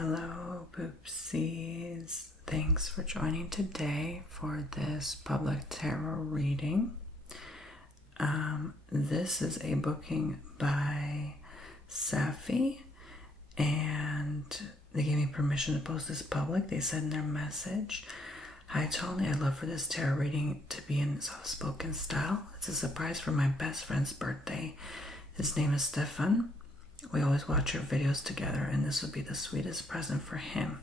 Hello, poopsies. Thanks for joining today for this public tarot reading. This is a booking by Safi, and they gave me permission to post this public. They said in their message, "Hi Tony, I'd love for this tarot reading to be in soft-spoken style. It's a surprise for my best friend's birthday. His name is Stefan. We always watch your videos together, and this would be the sweetest present for him.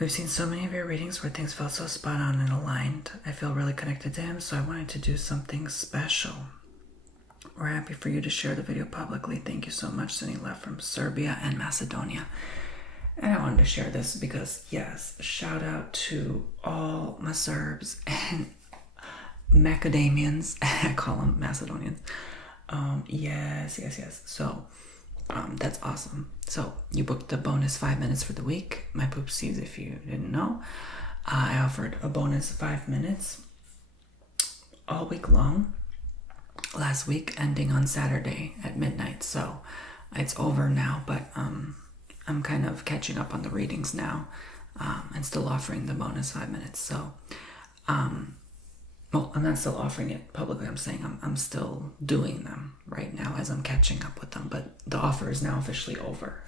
We've seen so many of your readings where things felt so spot on and aligned. I feel really connected to him, so I wanted to do something special. We're happy for you to share the video publicly. Thank you so much, sending love from Serbia and Macedonia." And I wanted to share this because, yes, shout out to all my Serbs and Macadamians. I call them Macedonians. Yes. So, that's awesome. So, you booked the bonus 5 minutes for the week. My poopsies, if you didn't know, I offered a bonus 5 minutes all week long last week, ending on Saturday at midnight. So, it's over now, but I'm kind of catching up on the readings now, and still offering the bonus 5 minutes. So, well, I'm not still offering it publicly. I'm saying I'm still doing them right now as I'm catching up with them. But the offer is now officially over.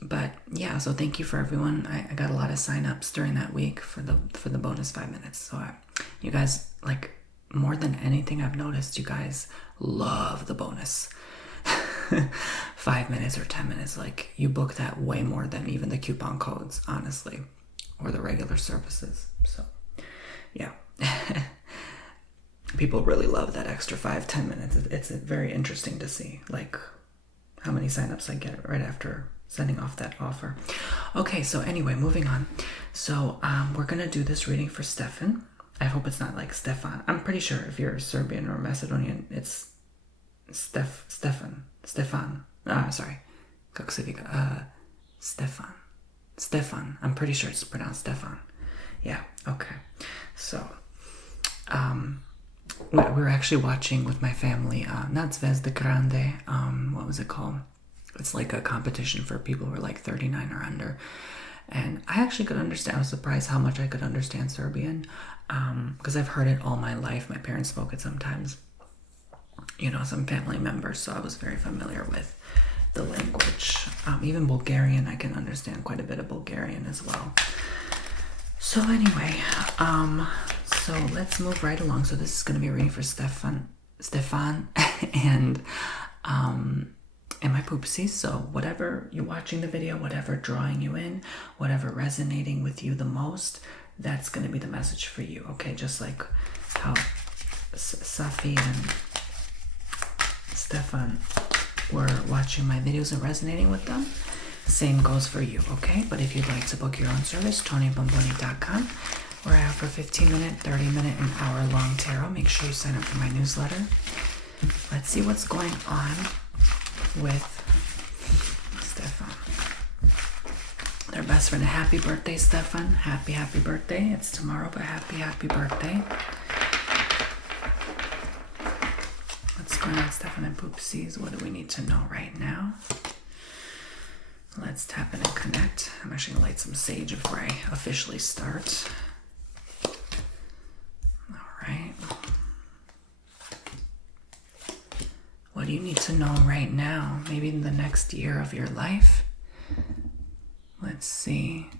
But yeah, so thank you for everyone. I got a lot of sign-ups during that week for the bonus 5 minutes. So you guys, like, more than anything I've noticed, you guys love the bonus 5 minutes or 10 minutes. Like, you book that way more than even the coupon codes, honestly, or the regular services. So yeah. People really love that extra 5-10 minutes. It's very interesting to see, like, how many signups I get right after sending off that offer. Okay, so anyway, moving on. So we're gonna do this reading for Stefan. I hope it's not like Stefan. I'm pretty sure if you're Serbian or Macedonian, it's Stefan. Sorry. Kako se vika? Stefan. I'm pretty sure it's pronounced Stefan. Yeah, okay. So, we were actually watching with my family, not Zvezda Grande, what was it called? It's like a competition for people who are like 39 or under. And I actually could understand. I was surprised how much I could understand Serbian, because I've heard it all my life. My parents spoke it sometimes, some family members, so I was very familiar with the language. Even Bulgarian, I can understand quite a bit of Bulgarian as well. So anyway, so let's move right along. So this is going to be a reading for Stefan, and my poopsies. So whatever you're watching the video, whatever drawing you in, whatever resonating with you the most, that's going to be the message for you. Okay, just like how Safi and Stefan were watching my videos and resonating with them, same goes for you, okay? But if you'd like to book your own service, TonyBomboni.com, where I offer 15-minute, 30-minute, and hour-long tarot. Make sure you sign up for my newsletter. Let's see what's going on with Stefan. Their best friend. Happy birthday, Stefan. Happy birthday. It's tomorrow, but happy birthday. What's going on, Stefan and Poopsies? What do we need to know right now? Let's tap in and connect. I'm actually going to light some sage before I officially start. All right. What do you need to know right now? Maybe in the next year of your life? Let's see.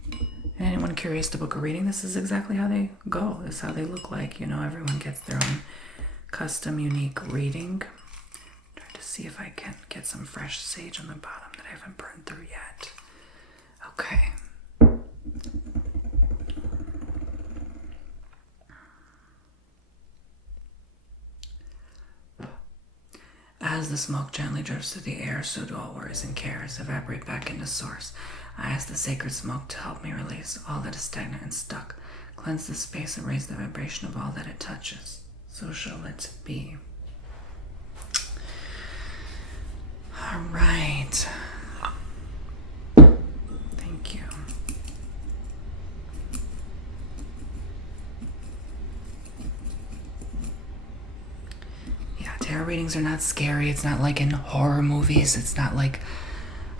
Anyone curious to book a reading? This is exactly how they go. This is how they look like. Everyone gets their own custom, unique reading. See if I can get some fresh sage on the bottom that I haven't burned through yet. Okay. As the smoke gently drifts through the air, so do all worries and cares evaporate back into source. I ask the sacred smoke to help me release all that is stagnant and stuck, cleanse the space and raise the vibration of all that it touches. So shall it be. All right. Thank you. Yeah, tarot readings are not scary. It's not like in horror movies. It's not like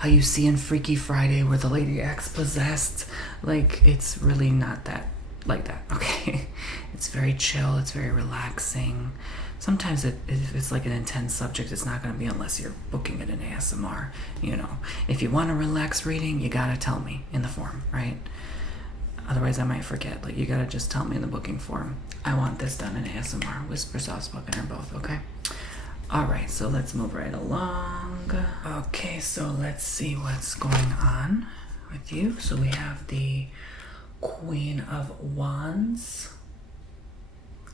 how you see in Freaky Friday where the lady acts possessed. Like, it's really not that like that, okay? It's very chill, it's very relaxing. Sometimes if it's like an intense subject, it's not going to be unless you're booking it in ASMR. You know, if you want a relaxed reading, you gotta tell me in the form, right? Otherwise, I might forget. Like, you gotta just tell me in the booking form. I want this done in ASMR, whisper, soft spoken, or both, okay? Alright, so let's move right along. Okay, so let's see what's going on with you. So we have the Queen of Wands.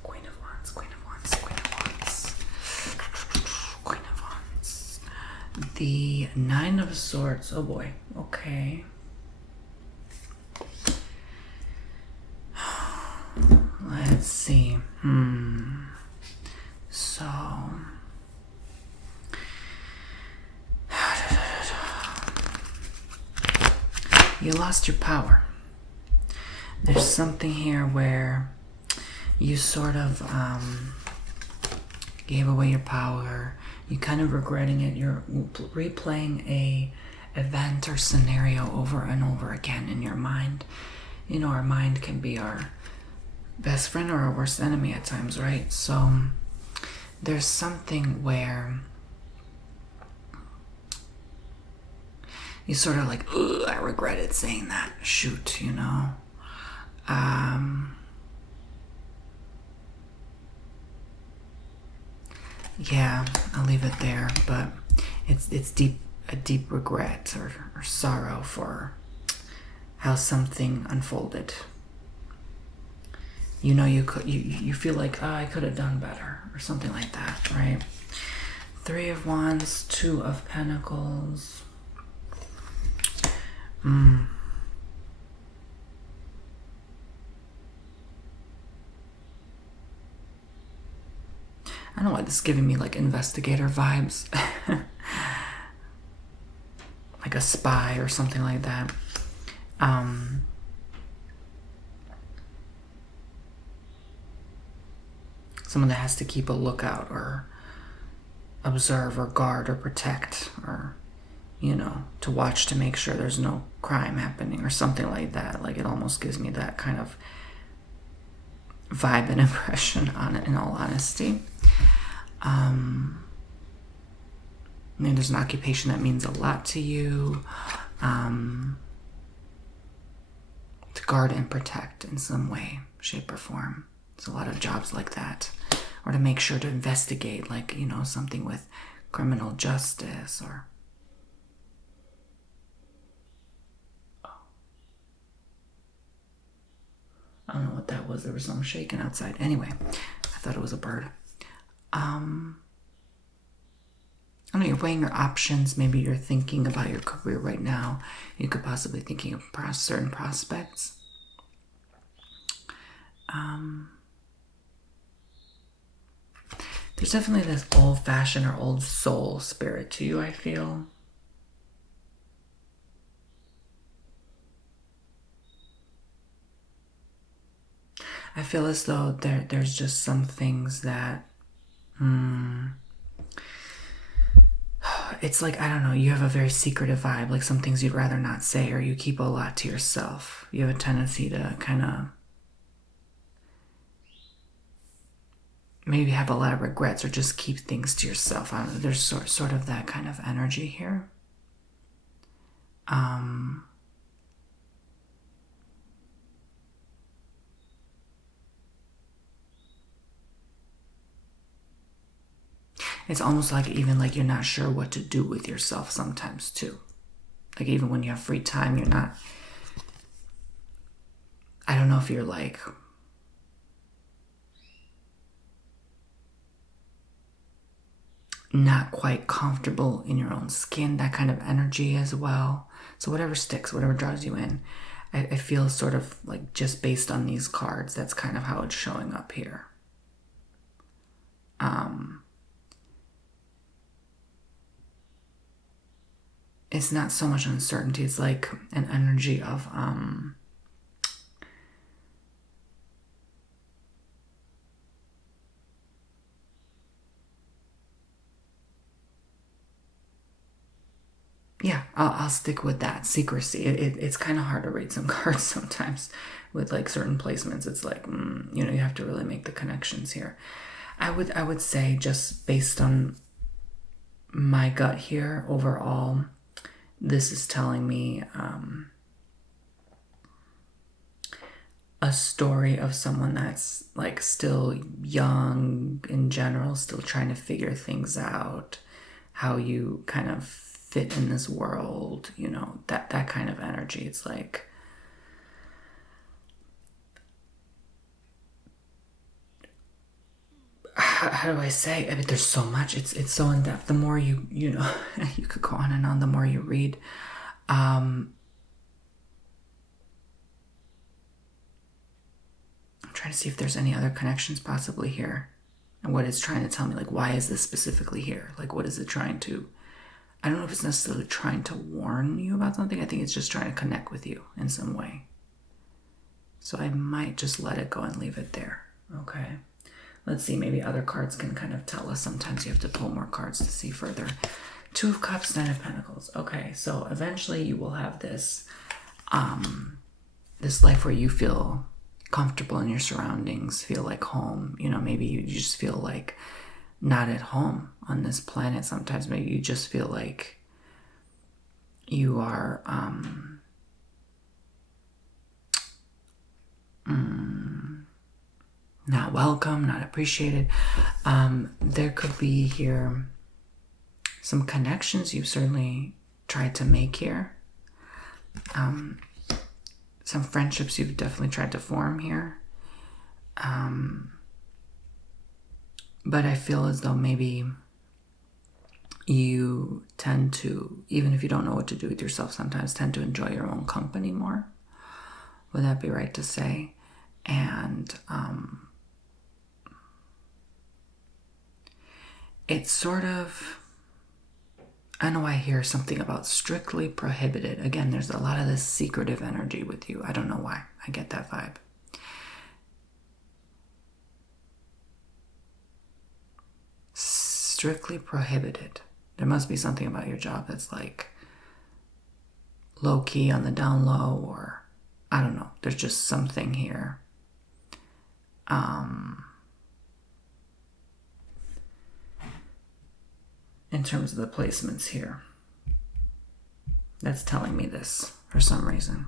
Queen of Wands, Queen of Wands, Queen of Wands. Queen of Wands. The Nine of Swords. Oh boy, okay. Let's see. So you lost your power. There's something here where you sort of gave away your power. You kind of regretting it. You're replaying a event or scenario over and over again in your mind. You know, our mind can be our best friend or our worst enemy at times, right? So there's something where you sort of like, ugh, I regretted saying that. Shoot, you know. Yeah, I'll leave it there. But it's a deep regret or sorrow for how something unfolded. You know, you feel like, oh, I could have done better or something like that, right? Three of Wands, Two of Pentacles. I don't know why this is giving me like investigator vibes. Like a spy or something like that. Someone that has to keep a lookout or observe or guard or protect or, you know, to watch to make sure there's no crime happening or something like that. Like, it almost gives me that kind of vibe and impression on it, in all honesty. And there's an occupation that means a lot to you. To guard and protect in some way, shape, or form. There's a lot of jobs like that. Or to make sure to investigate, like, you know, something with criminal justice or... I don't know what that was. There was something shaking outside. Anyway, I thought it was a bird. I don't know, you're weighing your options. Maybe you're thinking about your career right now. You could possibly be thinking of certain prospects. There's definitely this old-fashioned or old soul spirit to you, I feel. I feel as though there's just some things that... it's like, I don't know, you have a very secretive vibe, like some things you'd rather not say, or you keep a lot to yourself. You have a tendency to kind of maybe have a lot of regrets or just keep things to yourself. I don't know, there's sort of that kind of energy here. It's almost like even like you're not sure what to do with yourself sometimes too. Like even when you have free time, you're not... I don't know if you're like... not quite comfortable in your own skin, that kind of energy as well. So whatever sticks, whatever draws you in, I feel sort of like just based on these cards, that's kind of how it's showing up here. It's not so much uncertainty, it's like an energy of yeah, I'll stick with that. Secrecy. It's kind of hard to read some cards sometimes with like certain placements. It's like, you have to really make the connections here. I would say, just based on my gut here overall, this is telling me a story of someone that's like still young in general, still trying to figure things out, how you kind of fit in this world, that kind of energy. It's like, how do I say? I mean, there's so much. It's so in depth. The more you know, you could go on and on. The more you read, I'm trying to see if there's any other connections possibly here, and what it's trying to tell me. Like, why is this specifically here? Like, what is it trying to? I don't know if it's necessarily trying to warn you about something. I think it's just trying to connect with you in some way. So I might just let it go and leave it there. Okay. Let's see, maybe other cards can kind of tell us. Sometimes you have to pull more cards to see further. Two of Cups, Nine of Pentacles. Okay, so eventually you will have this this life where you feel comfortable in your surroundings, feel like home. Maybe you just feel like not at home on this planet. Sometimes maybe you just feel like you are not welcome, not appreciated. There could be here some connections you've certainly tried to make here. Some friendships you've definitely tried to form here. But I feel as though maybe you tend to, even if you don't know what to do with yourself, sometimes tend to enjoy your own company more. Would that be right to say? And it's sort of, I know I hear something about strictly prohibited. Again, there's a lot of this secretive energy with you. I don't know why. I get that vibe. Strictly prohibited. There must be something about your job that's like low key, on the down low, or I don't know. There's just something here. In terms of the placements here, that's telling me this for some reason.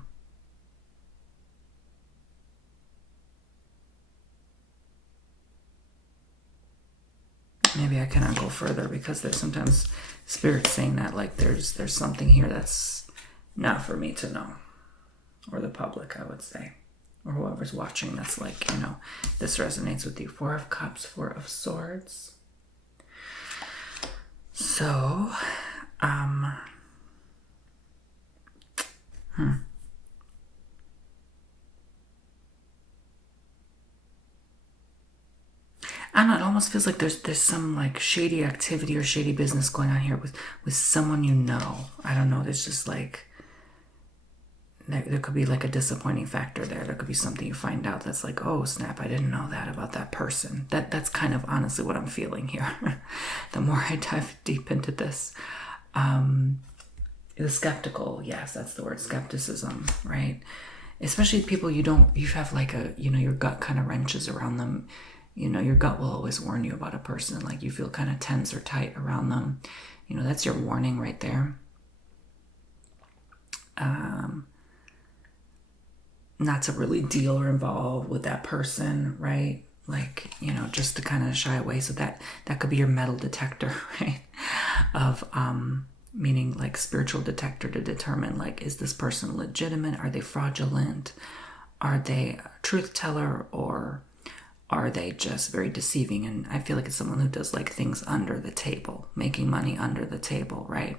Maybe I cannot go further because there's sometimes spirits saying that like there's something here that's not for me to know, or the public, I would say, or whoever's watching that's like, this resonates with you. Four of Cups, Four of Swords. So, I don't know, it almost feels like there's some like shady activity or shady business going on here with someone you know. I don't know, there's just like, there could be like a disappointing factor there. There could be something you find out that's like, oh snap, I didn't know that about that person. That's kind of honestly what I'm feeling here. The more I dive deep into this. The skeptical, yes, that's the word, skepticism, right? Especially people you have like your gut kind of wrenches around them. Your gut will always warn you about a person, like you feel kind of tense or tight around them. That's your warning right there. Not to really deal or involve with that person, right? Like, just to kind of shy away. So that could be your metal detector, right? Of, meaning like spiritual detector to determine like, is this person legitimate? Are they fraudulent? Are they a truth teller, or are they just very deceiving? And I feel like it's someone who does like things under the table, making money under the table, right?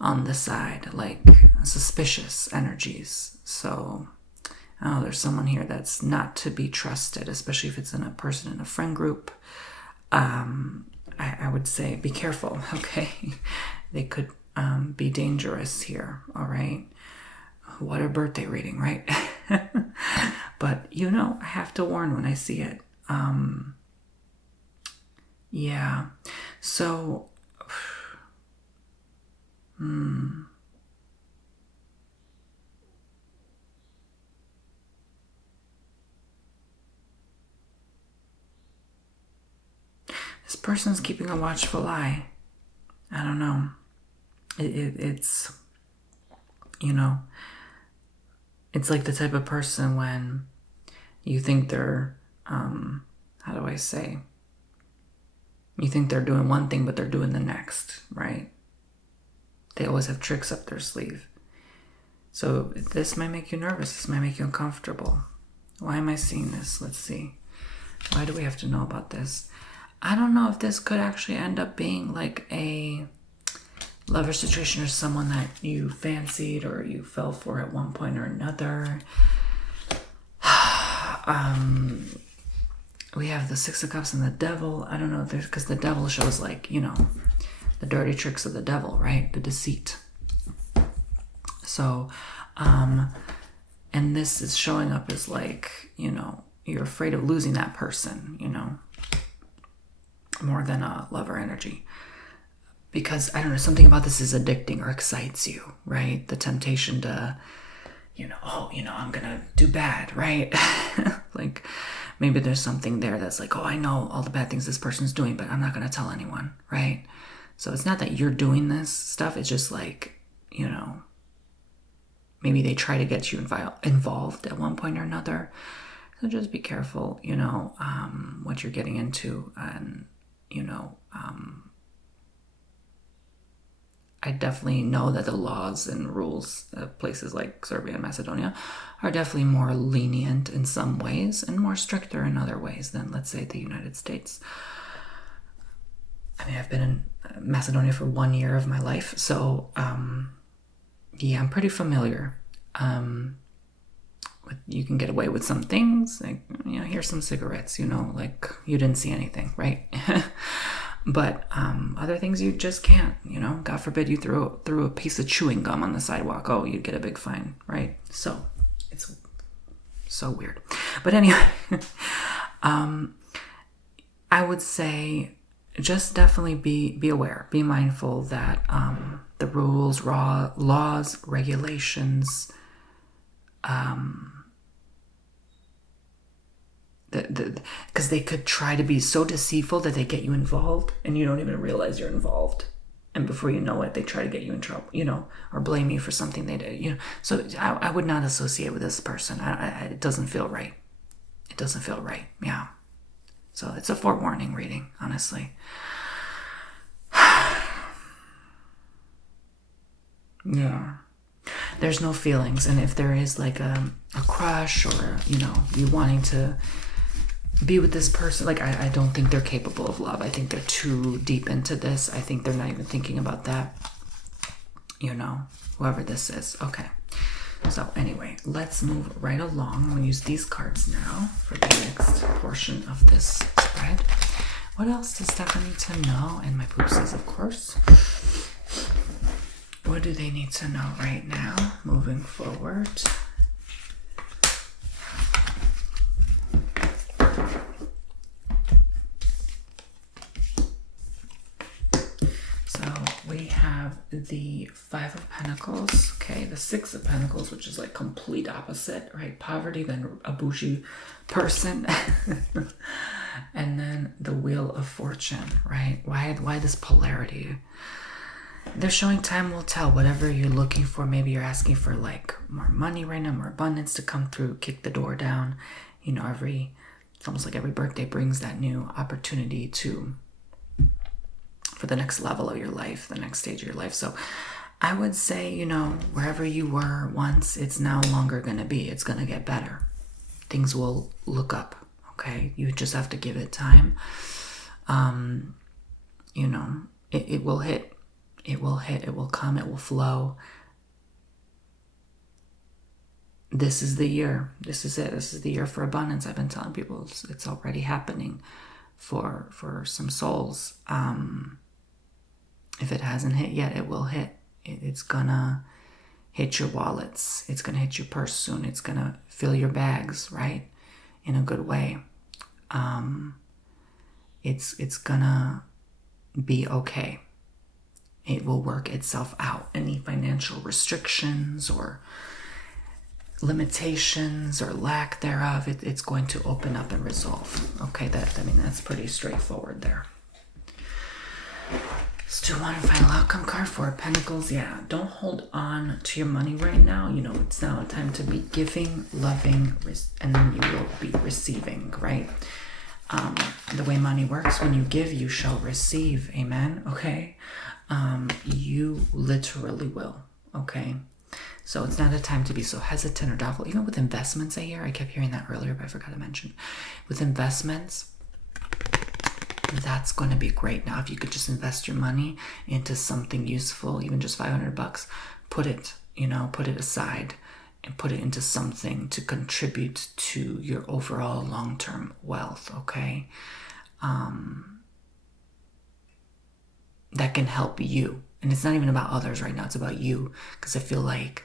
On the side, like suspicious energies. So, there's someone here that's not to be trusted, especially if it's in a person in a friend group. I would say be careful, okay? They could be dangerous here, all right? What a birthday reading, right? But, I have to warn when I see it. Yeah. So, person's keeping a watchful eye. I don't know. It's, you know, it's like the type of person when you think they're, how do I say? You think they're doing one thing, but they're doing the next, right? They always have tricks up their sleeve. So this might make you nervous. This might make you uncomfortable. Why am I seeing this? Let's see. Why do we have to know about this? I don't know if this could actually end up being like a lover situation or someone that you fancied or you fell for at one point or another. We have the Six of Cups and the Devil. I don't know, because the Devil shows like, you know, the dirty tricks of the devil, right? The deceit. So, and this is showing up as like, you know, you're afraid of losing that person, you know, more than a lover energy. Because, I don't know, something about this is addicting or excites you, right? The temptation to, you know, oh, you know, I'm gonna do bad, right? Like, maybe there's something there that's like, oh, I know all the bad things this person's doing, but I'm not gonna tell anyone, right? So it's not that you're doing this stuff, it's just like, you know, maybe they try to get you involved at one point or another. So just be careful, you know, what you're getting into. And, you know, I definitely know that the laws and rules of places like Serbia and Macedonia are definitely more lenient in some ways and more stricter in other ways than, let's say, the United States. I mean, I've been in Macedonia for 1 year of my life, so yeah, I'm pretty familiar. You can get away with some things, like, you know, here's some cigarettes, you know, like you didn't see anything, right? But other things you just can't, you know. God forbid you threw a piece of chewing gum on the sidewalk. Oh, you'd get a big fine, right? So it's so weird. But anyway, I would say just definitely be aware, be mindful that the rules, laws, regulations, because they could try to be so deceitful that they get you involved and you don't even realize you're involved, and before you know it, they try to get you in trouble, you know, or blame you for something they did, you know. So I would not associate with this person. It doesn't feel right. It doesn't feel right. Yeah. So it's a forewarning reading, honestly. Yeah. There's no feelings, and if there is like a crush or, you know, you wanting to be with this person, like I don't think they're capable of love. I think they're too deep into this. I think they're not even thinking about that, you know, whoever this is. Okay, so anyway, let's move right along. I'm gonna use these cards now for the next portion of this spread. What else does Stephanie need to know? And my poopsies, of course. What do they need to know right now, moving forward? So we have the Five of Pentacles, okay, the Six of Pentacles, which is like complete opposite, right? Poverty, then a bougie person. And then the Wheel of Fortune, right? Why this polarity? They're showing time will tell. Whatever you're looking for, maybe you're asking for like more money right now, more abundance to come through, kick the door down. You know, it's almost like every birthday brings that new opportunity for the next level of your life, the next stage of your life. So I would say, you know, wherever you were once, it's no longer going to be. It's going to get better. Things will look up, okay? You just have to give it time. You know, it will hit. It will hit, it will come, it will flow. This is the year. This is it. This is the year for abundance. I've been telling people it's already happening for some souls. If it hasn't hit yet, it will hit. It's gonna hit your wallets. It's gonna hit your purse soon. It's gonna fill your bags, right? In a good way. It's gonna be okay. It will work itself out. Any financial restrictions or limitations or lack thereof, it's going to open up and resolve. Okay, that's pretty straightforward there. Let's do one final outcome card for Pentacles. Yeah, don't hold on to your money right now. You know, it's now a time to be giving, loving, and then you will be receiving, right? The way money works, when you give, you shall receive. Amen. Okay. You literally will. Okay. So it's not a time to be so hesitant or doubtful. Even with investments, I kept hearing that earlier, but I forgot to mention. With investments, that's going to be great. Now, if you could just invest your money into something useful, even just $500, put it aside and put it into something to contribute to your overall long-term wealth, okay? That can help you. And it's not even about others right now. It's about you. Because I feel like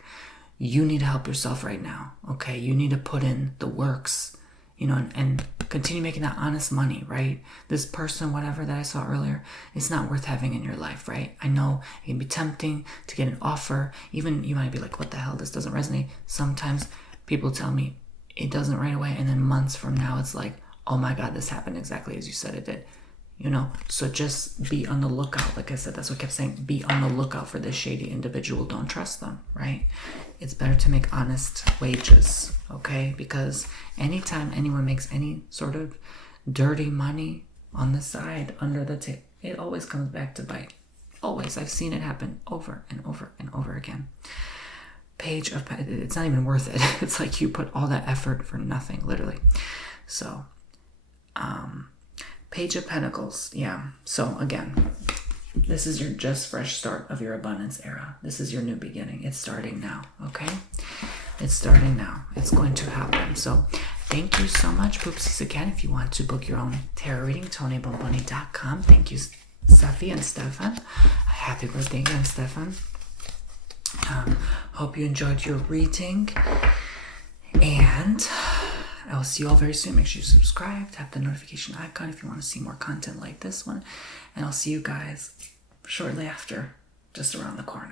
you need to help yourself right now, okay? You need to put in the works, and continue making that honest money, right? This person, whatever that I saw earlier, it's not worth having in your life, right? I know it can be tempting to get an offer. Even you might be like, what the hell? This doesn't resonate. Sometimes people tell me it doesn't right away. And then months from now, it's like, oh my God, this happened exactly as you said it did. So just be on the lookout. Like I said, that's what I kept saying. Be on the lookout for this shady individual. Don't trust them, right? It's better to make honest wages, okay? Because anytime anyone makes any sort of dirty money on the side, under the table, it always comes back to bite. Always. I've seen it happen over and over and over again. It's not even worth it. It's like you put all that effort for nothing, literally. So, Page of Pentacles, yeah. So again, this is your just fresh start of your abundance era. This is your new beginning. It's starting now, okay? It's starting now. It's going to happen. So thank you so much, Poopsies. Again, if you want to book your own tarot reading, TonyBomboni.com. Thank you, Safi and Stefan. Happy birthday again, Stefan. Hope you enjoyed your reading. And I'll see you all very soon. Make sure you subscribe, tap the notification icon if you want to see more content like this one. And I'll see you guys shortly after, just around the corner.